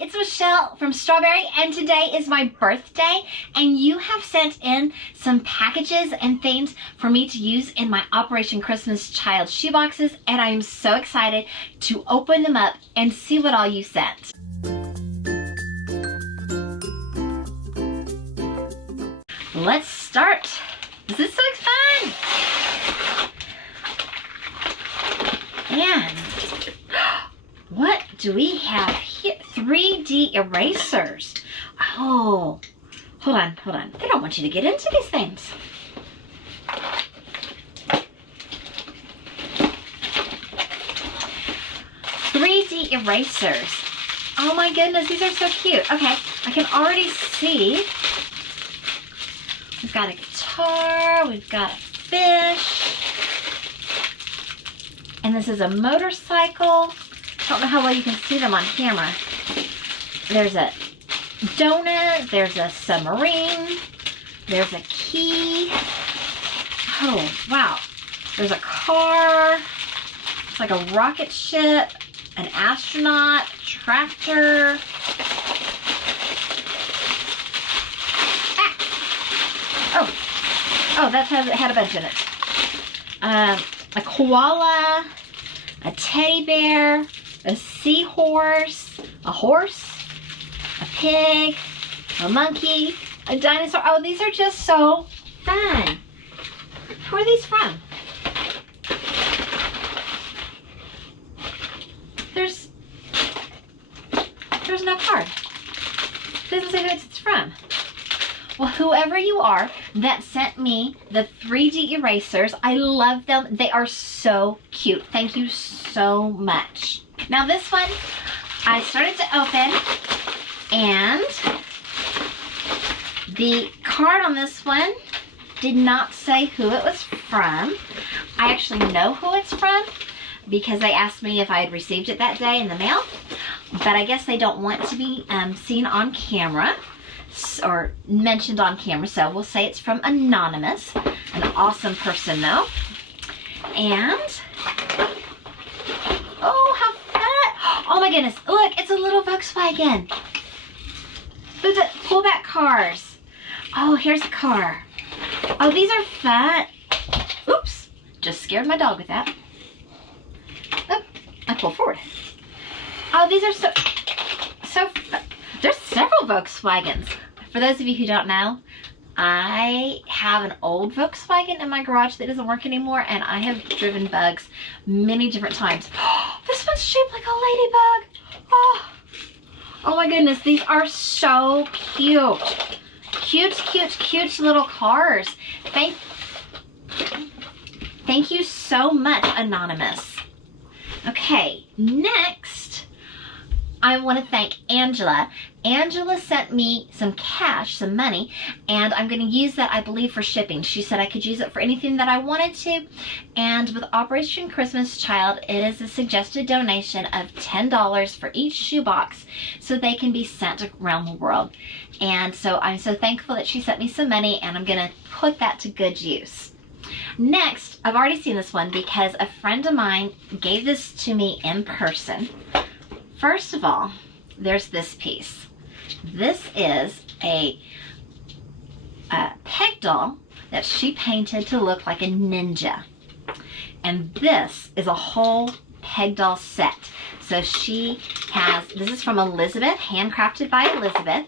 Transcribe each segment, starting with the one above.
it's Michelle from Straw-Bearie, and today is my birthday, and you have sent in some packages and things for me to use in my Operation Christmas Child shoeboxes, and I am so excited to open them up and see what all you sent. Let's start. This is so fun. And what do we have here? 3D erasers. Oh, hold on. They don't want you to get into these things. Erasers. Oh my goodness, these are so cute. Okay, I can already see we've got a guitar, we've got a fish, and this is a motorcycle. I don't know how well you can see them on camera. There's a donut, there's a submarine, there's a key. Oh, wow. There's a car. It's like a rocket ship, an astronaut, tractor. Oh, that had a bunch in it. A koala, a teddy bear, a seahorse, a horse, a pig, a monkey, a dinosaur. Oh, these are just so fun. Who are these from? There's no card. It doesn't say who it's from. Well, whoever you are that sent me the 3D erasers, I love them. They are so cute. Thank you so much. Now this one, I started to open, and the card on this one did not say who it was from. I actually know who it's from because they asked me if I had received it that day in the mail. But I guess they don't want to be seen on camera or mentioned on camera, so we'll say it's from Anonymous. An awesome person though. And, oh, how fun. Oh my goodness, look, it's a little Volkswagen. Look at pull back cars. Oh, here's a car. Oh, these are fun. Oops, just scared my dog with that. Oh, I pulled forward. Oh, these are so fun. There's several Volkswagens. For those of you who don't know, I have an old Volkswagen in my garage that doesn't work anymore, and I have driven bugs many different times. This one's shaped like a ladybug. Oh my goodness, these are so cute. Cute little cars. Thank you so much, Anonymous. Okay, next, I want to thank Angela. Angela sent me some cash, some money, and I'm going to use that, I believe, for shipping. She said I could use it for anything that I wanted to, and with Operation Christmas Child, it is a suggested donation of $10 for each shoebox so they can be sent around the world. And so I'm so thankful that she sent me some money, and I'm going to put that to good use. Next, I've already seen this one because a friend of mine gave this to me in person. First of all, there's this piece. This is a peg doll that she painted to look like a ninja. And this is a whole peg doll set. So she has, this is from Elizabeth, handcrafted by Elizabeth.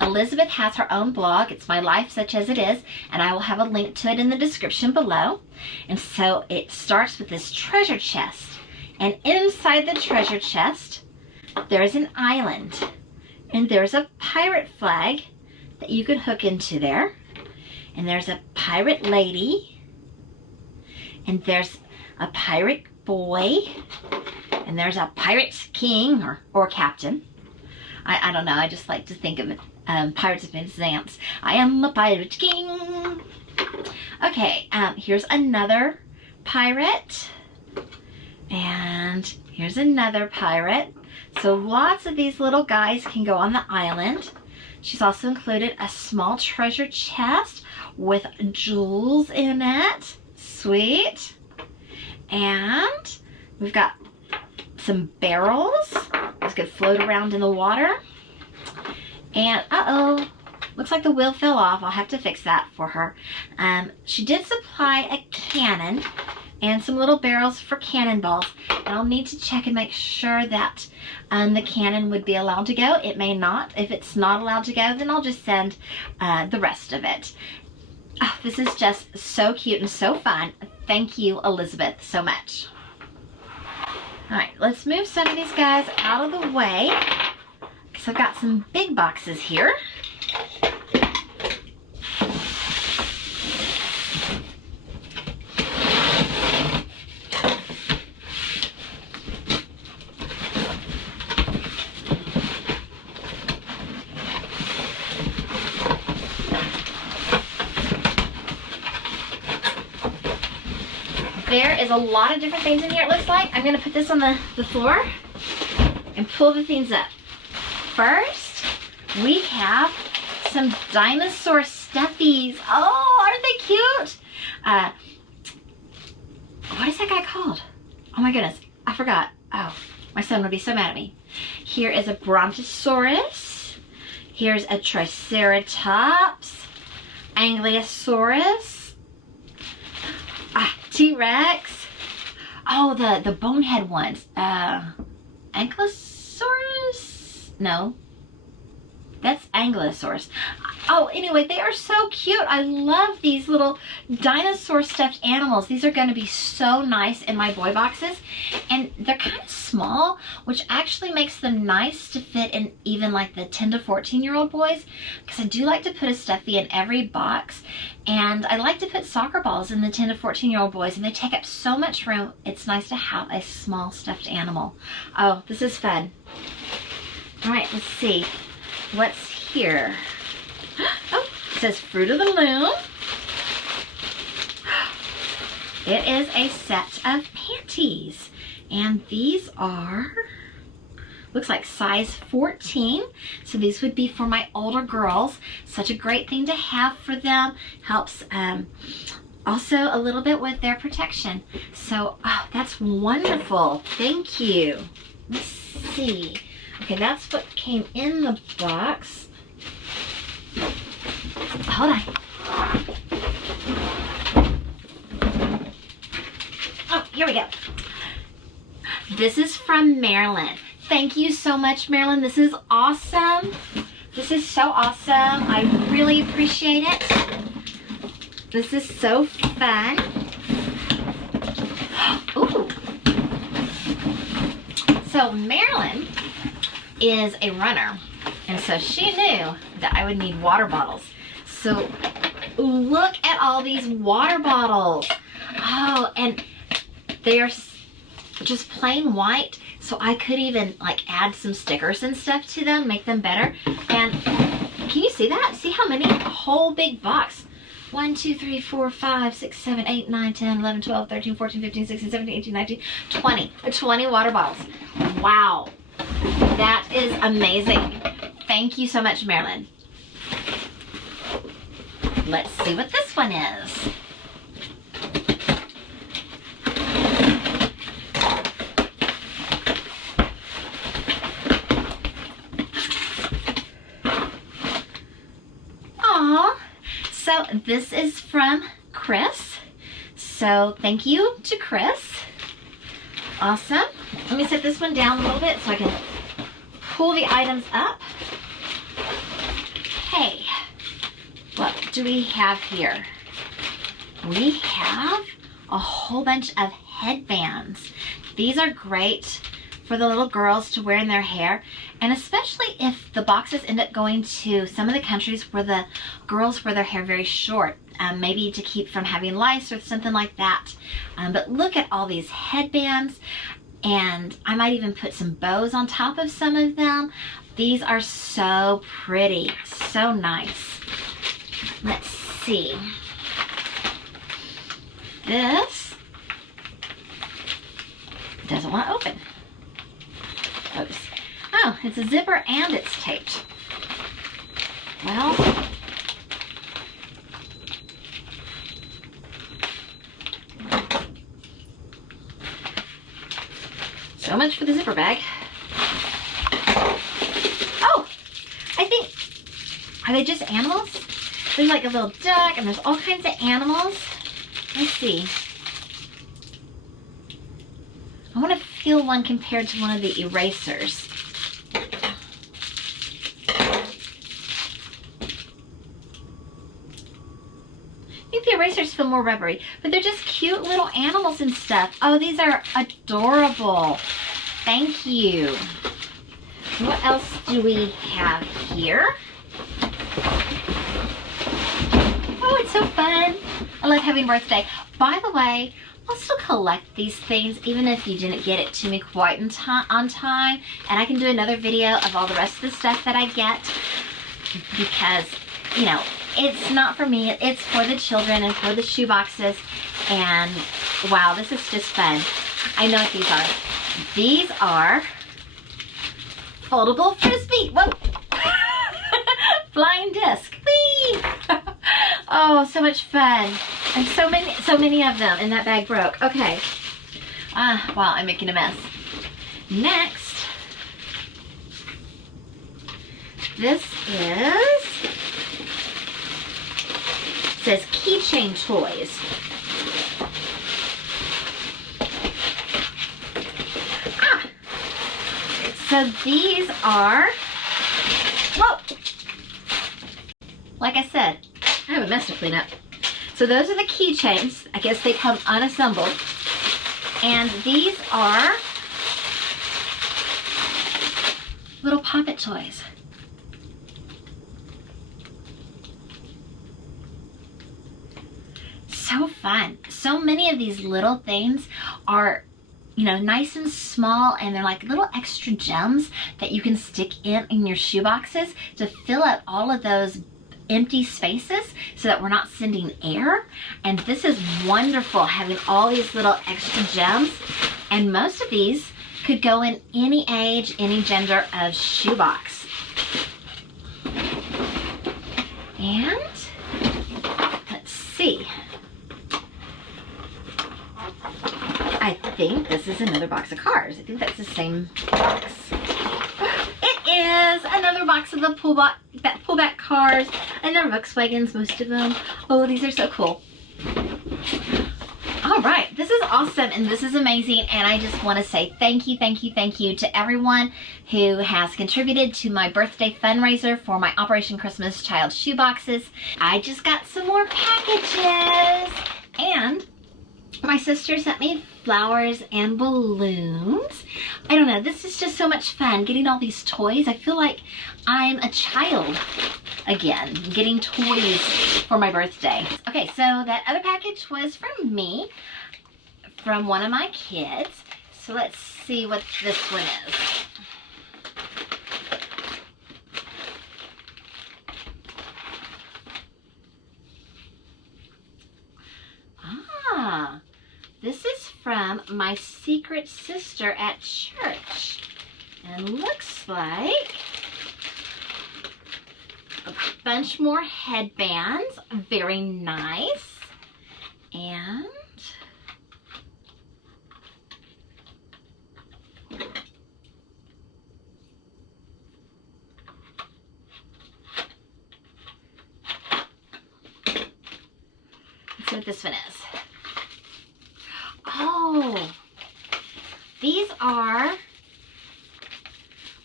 Elizabeth has her own blog. It's My Life Such As It Is, and I will have a link to it in the description below. And so it starts with this treasure chest. And inside the treasure chest, there's an island, and there's a pirate flag that you can hook into there, and there's a pirate lady, and there's a pirate boy, and there's a pirate king or captain. I don't know, I just like to think of it, Pirates of Penzance. I am a pirate king. Okay, here's another pirate, and here's another pirate. So lots of these little guys can go on the island. She's also included a small treasure chest with jewels in it. Sweet. And we've got some barrels. These could float around in the water. And uh-oh, looks like the wheel fell off. I'll have to fix that for her. She did supply a cannon and some little barrels for cannonballs. And I'll need to check and make sure that the cannon would be allowed to go. It may not. If it's not allowed to go, then I'll just send the rest of it. Oh, this is just so cute and so fun. Thank you, Elizabeth, so much. All right, let's move some of these guys out of the way, because I've got some big boxes here. There is a lot of different things in here, it looks like. I'm going to put this on the floor and pull the things up. First, we have some dinosaur stuffies. Oh, aren't they cute? What is that guy called? Oh my goodness, I forgot. Oh, my son would be so mad at me. Here is a Brontosaurus. Here's a Triceratops. Ankylosaurus. T-Rex. Oh, the bonehead ones. Ankylosaurus? No. That's Ankylosaurus. Oh, anyway, they are so cute. I love these little dinosaur stuffed animals. These are going to be so nice in my boy boxes. And they're kind of small, which actually makes them nice to fit in even like the 10 to 14-year-old boys. Because I do like to put a stuffy in every box. And I like to put soccer balls in the 10 to 14-year-old boys. And they take up so much room. It's nice to have a small stuffed animal. Oh, this is fun. All right, let's see. What's here? Oh, it says Fruit of the Loom. It is a set of panties. And these are, looks like size 14. So these would be for my older girls. Such a great thing to have for them. Helps also a little bit with their protection. So, oh, that's wonderful. Thank you. Let's see. Okay, that's what came in the box. Hold on. Oh, here we go. This is from Marilyn. Thank you so much, Marilyn. This is awesome. This is so awesome. I really appreciate it. This is so fun. Ooh. So Marilyn is a runner, and so she knew that I would need water bottles. So look at all these water bottles. Oh, and they are just plain white, so I could even like add some stickers and stuff to them, make them better. And can you see that? See how many? A whole big box. 1, 2, 3, 4, 5, 6, 7, 8, 9, 10, 11, 12, 13, 14, 15, 16, 17, 18, 19, 20. 20 water bottles. Wow. That is amazing. Thank you so much, Marilyn. Let's see what this one is. Aww. So this is from Chris. So thank you to Chris. Awesome. Let me set this one down a little bit so I can pull the items up. Okay, what do we have here? We have a whole bunch of headbands. These are great for the little girls to wear in their hair, and especially if the boxes end up going to some of the countries where the girls wear their hair very short, maybe to keep from having lice or something like that. But look at all these headbands, and I might even put some bows on top of some of them. These are so pretty, so nice. Let's see. This doesn't want to open. Oops. Oh, it's a zipper and it's taped. Well, so much for the zipper bag. Oh, I think Are they just animals? There's like a little duck and there's all kinds of animals. Let's see. I want to feel one compared to one of the erasers. I think the erasers feel more rubbery, but they're just cute little animals and stuff. Oh, these are adorable. Thank you. What else do we have here? Oh, it's so fun. I love having birthday. By the way, I'll still collect these things even if you didn't get it to me quite on time. And I can do another video of all the rest of the stuff that I get because, you know, it's not for me. It's for the children and for the shoeboxes. And wow, this is just fun. I know what these are. These are foldable frisbee. Whoa. Flying disc. Whee! Oh, so much fun. And so many of them, and that bag broke. Okay. Wow, I'm making a mess. Next, this says keychain toys. So these are, whoa! Like I said, I have a mess to clean up. So those are the keychains. I guess they come unassembled. And these are little poppet toys. So fun. So many of these little things are, you know, nice and small, and they're like little extra gems that you can stick in your shoeboxes to fill out all of those empty spaces so that we're not sending air. And this is wonderful, having all these little extra gems. And most of these could go in any age, any gender of shoebox. And let's see. I think this is another box of cars. I think that's the same box. It is another box of the pullback cars, and they're Volkswagens, most of them. Oh, these are so cool. All right, this is awesome and this is amazing, and I just want to say thank you to everyone who has contributed to my birthday fundraiser for my Operation Christmas Child shoeboxes. I just got some more packages, and my sister sent me flowers and balloons. I don't know, this is just so much fun getting all these toys. I feel like I'm a child again, getting toys for my birthday. Okay, so that other package was from me, from one of my kids. So let's see what this one is. Ah, this is from my secret sister at church. And looks like a bunch more headbands. Very nice. And let's see what this one is. Oh, these are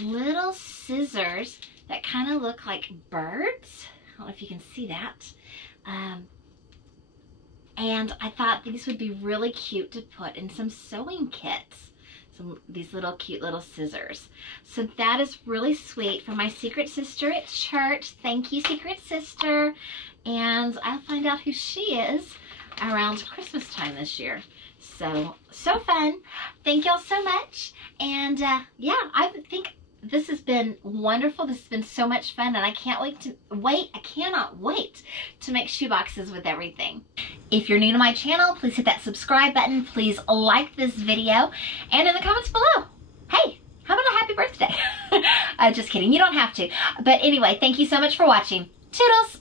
little scissors that kind of look like birds. I don't know if you can see that. And I thought these would be really cute to put in some sewing kits. These little cute little scissors. So that is really sweet from my secret sister at church. Thank you, secret sister. And I'll find out who she is around Christmas time this year. So fun. Thank y'all so much. And yeah, I think this has been wonderful. This has been so much fun, and I cannot wait to make shoeboxes with everything. If you're new to my channel, please hit that subscribe button. Please like this video, and in the comments below, hey, how about a happy birthday? Just kidding, you don't have to. But anyway, thank you so much for watching. Toodles!